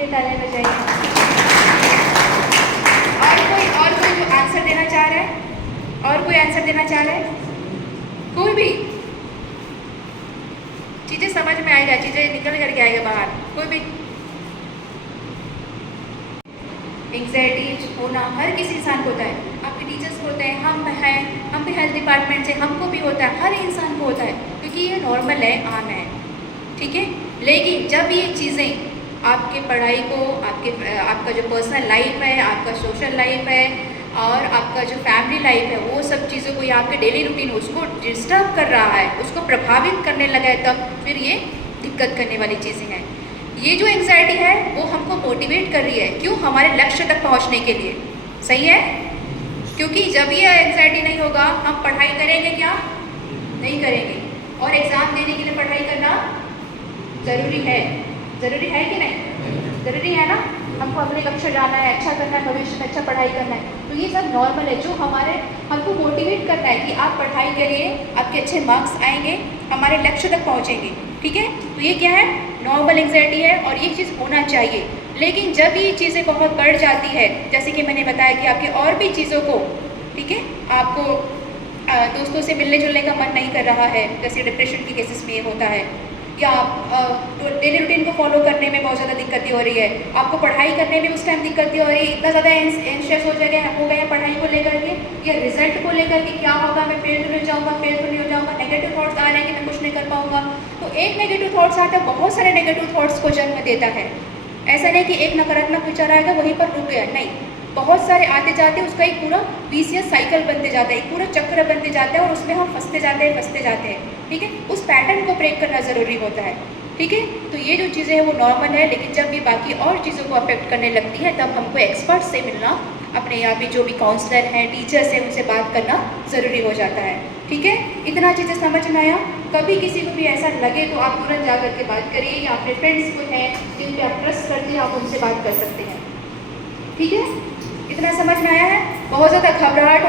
लिए तालियां बजाइए। और कोई जो आंसर देना चाह रहा है, और कोई आंसर देना चाह रहा है? कोई भी चीज़ें समझ में आएगा, चीज़ें निकल करके आएगा बाहर। कोई भी एंग्जाइटी होना हर किसी इंसान को होता है, आपके टीचर्स को होते हैं, हम भी हेल्थ डिपार्टमेंट से, हमको भी होता है, हर इंसान को होता है, क्योंकि ये नॉर्मल है, आम है, ठीक है। लेकिन जब ये चीज़ें आपके पढ़ाई को, आपका जो पर्सनल लाइफ है, आपका सोशल लाइफ है और आपका जो फैमिली लाइफ है, वो सब चीज़ों को, या आपके डेली रूटीन उसको डिस्टर्ब कर रहा है, उसको प्रभावित करने लगा है, तब फिर ये दिक्कत करने वाली चीज़ें हैं। ये जो एंग्जाइटी है वो हमको मोटिवेट कर रही है, क्यों? हमारे लक्ष्य तक पहुंचने के लिए। सही है? क्योंकि जब ये एंग्जाइटी नहीं होगा, हम पढ़ाई करेंगे क्या? नहीं करेंगे। और एग्ज़ाम देने के लिए पढ़ाई करना ज़रूरी है। ज़रूरी है कि नहीं? ज़रूरी है ना? हमको अगले कक्षा जाना है, अच्छा करना है, भविष्य में अच्छा पढ़ाई करना है, तो ये सब नॉर्मल है, जो हमको मोटिवेट करना है कि आप पढ़ाई करिए, आपके अच्छे मार्क्स आएंगे, हमारे लक्ष्य तक पहुँचेंगे, ठीक है। तो ये क्या है? नॉर्मल एंग्जाइटी है और ये चीज़ होना चाहिए। लेकिन जब ये चीज़ें बहुत बढ़ जाती है, जैसे कि मैंने बताया कि आपके और भी चीज़ों को, ठीक है, आपको दोस्तों से मिलने जुलने का मन नहीं कर रहा है, जैसे डिप्रेशन के केसेस में ये होता है, या डेली रूटीन को फॉलो करने में बहुत ज़्यादा दिक्कतें हो रही है, आपको पढ़ाई करने में उस टाइम दिक्कतें हो रही है, इतना ज़्यादा एंशियस हो गए पढ़ाई को लेकर के या रिजल्ट को लेकर के, क्या होगा, मैं फेल तो नहीं जाऊँगा, फेल तो नहीं हो जाऊँगा, नेगेटिव थॉट्स आ रहे हैं कि मैं कुछ नहीं कर पाऊँगा। तो एक नेगेटिव थॉट्स आता है, बहुत सारे नेगेटिव थॉट्स को जन्म देता है। ऐसा नहीं कि एक नकारात्मक विचार आएगा वहीं पर रुक गया, नहीं, बहुत सारे आते जाते उसका एक पूरा विशियस साइकिल बनते जाता है, एक पूरा चक्र बनते जाता है और उसमें हम फंसते जाते हैं, ठीक है। उस पैटर्न को ब्रेक करना ज़रूरी होता है, ठीक है। तो ये जो चीज़ें हैं वो नॉर्मल है, लेकिन जब ये बाकी और चीज़ों को अफेक्ट करने लगती है, तब हमको एक्सपर्ट से मिलना, अपने यहाँ पे जो भी काउंसलर हैं, टीचर्स हैं, उनसे बात करना ज़रूरी हो जाता है, ठीक है। इतना चीज़ें समझ में आया? कभी किसी को भी ऐसा लगे तो आप तुरंत जा करके बात करिए, या अपने फ्रेंड्स को हैं जिन पे आप ट्रस्ट करते हैं, आप उनसे बात कर सकते हैं, ठीक है। इतना समझ में आया है? बहुत ज़्यादा घबराहट